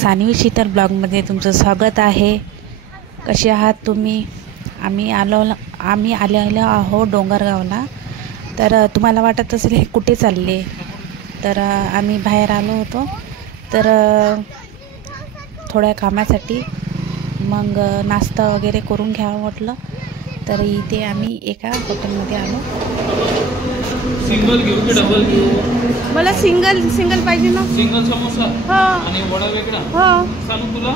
सान्वी शीतल ब्लॉगमध्ये तुमचं स्वागत आहे। कसे आहात तुम्ही? आम्ही आलेलो आहोत डोंगरगावला। तर तुम्हाला वाटत असेल हे कुठे चालले, तर आम्ही बाहेर आलो होतो तर थोड्या कामासाठी, मग नाश्ता वगैरे करून घ्यावं म्हटलं। तर इथे आम्ही एका हॉटेलमध्ये आलो। सिंगल घेऊ की डबल घेऊ? मला सिंगल पाहिजे ना। सिंगल समोसा हो आणि वडा वेगळा। हो सांगू तुला?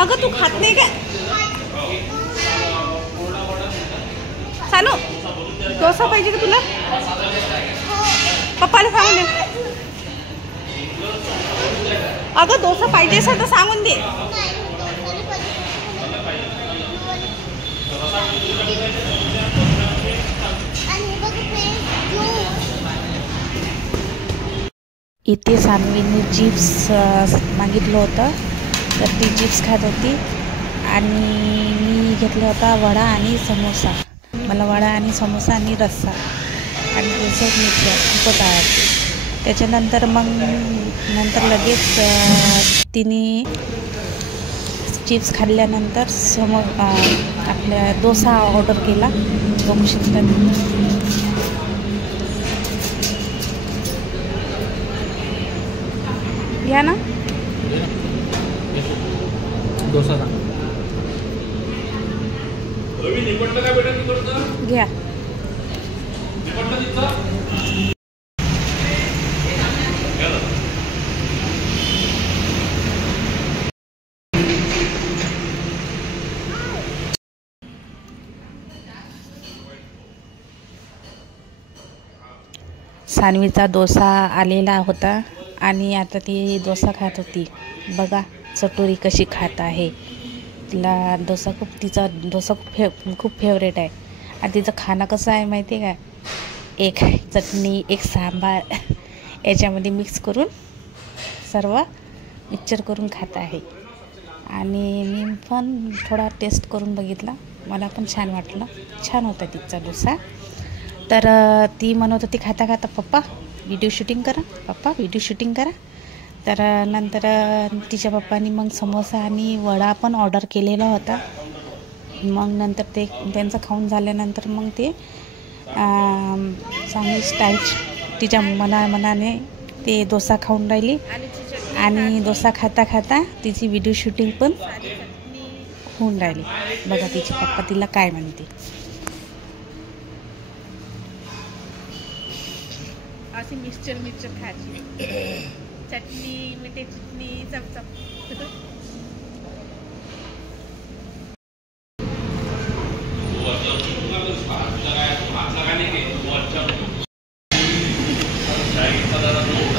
अगं तू खात नाही का सानू? डोसा पाहिजे का तुला? पप्पाला सांगून दे। अगं डोसा पाहिजे असं तर सांगून दे। इथे सान्वीने चिप्स मागितलं होतं, तर ती चिप्स खात होती आणि मी घेतला होता वडा आणि समोसा। मला वडा आणि समोसा आणि रस्सा आणि त्याच्यात मिरच्या खूपच आवडते। त्याच्यानंतर नंतर लगेच तिने चिप्स खाल्ल्यानंतर आपल्या डोसा ऑर्डर केला। बघू शकता घ्या ना डोसा घ्या। सान्वीचा डोसा आलेला होता आणि आता ती डोसा खात होती। बघा चटोरी कशी खात आहे। तिचा डोसा खूप फेवरेट आहे। आणि तिचं खाणं कसं आहे माहिती आहे का? एक चटणी, एक सांबार याच्यामध्ये मिक्स करून सर्व मिक्सचर करून खात आहे। आणि मी पण थोडा टेस्ट करून बघितला, मला पण छान वाटलं, छान होता तिचा डोसा। तर ती म्हणत होती खाता खाता, पप्पा व्हिडिओ शूटिंग करा, पप्पा व्हिडिओ शूटिंग करा। तर नंतर तिच्या पप्पानी मग समोसा आणि वडा पण ऑर्डर केलेला होता। मग नंतर त्यांचं खाऊन झाल्यानंतर मग ते चांगली स्टाईल तिच्या मनाने ते डोसा खाऊन राहिली आणि डोसा खाता खाता तिची व्हिडिओ शूटिंग पण होऊन राहिली। बघा तिचे पप्पा तिला काय म्हणते। अशी मिक्सचर खायची, चटणी मीठे चटणी चमचम।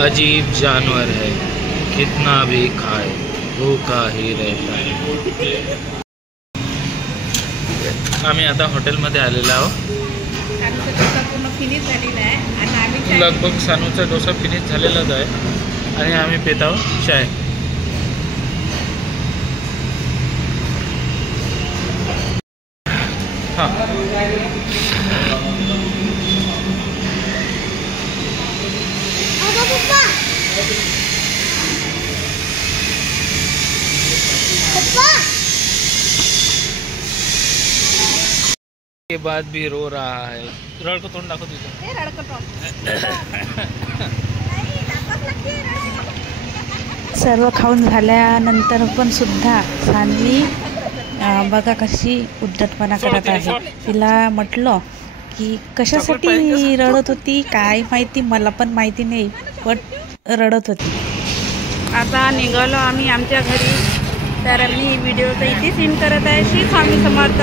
अजीब जानवर है, कितना भी खाए भूखा ही रहता है। आम्ही आता हॉटेलमध्ये आलेलो आहोत। लगभग सानूचा डोसा फिनिश झालेलाच आहे आणि आम्ही पित आहोत चाय। हां के बाद भी रो रहा है। रडको तोंड दाखव तुझं। सर्व खाऊन झाल्यानंतर पण सुद्धा सान्वी बघा कशी उद्धटपणा करत आहे। तिला म्हटलं की कशासाठी रडत होती काय माहिती, मला पण माहिती नाही, पण रडत होती। आता निघालो आम्ही आमच्या घरी। तर मी व्हिडिओ तर इथे सीन करत आहे। श्री स्वामी समर्थ।